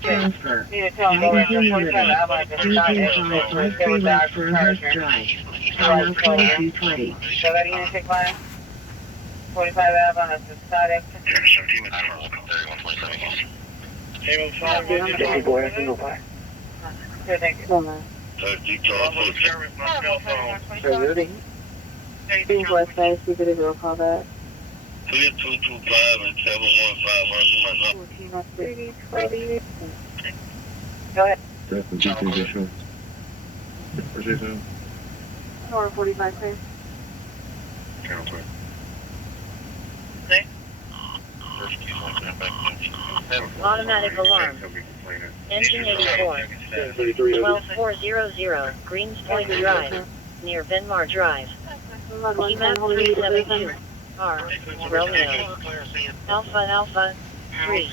Transfer. Continue DJ5 on 3 left for Hurst Drive. Final 2220. So that unit take line 45 Ave on the side exit. 17 minutes from 3127 east. Good, thank you. Detail West Side, speaker to girl, call back. 3225 and 715. Go ahead. Or 45, clear. Automatic alarm. Engine 84. 12400, Greens Point Drive. Near Benmar Drive. EMAP 372. R. Romeo. Alpha Alpha 3.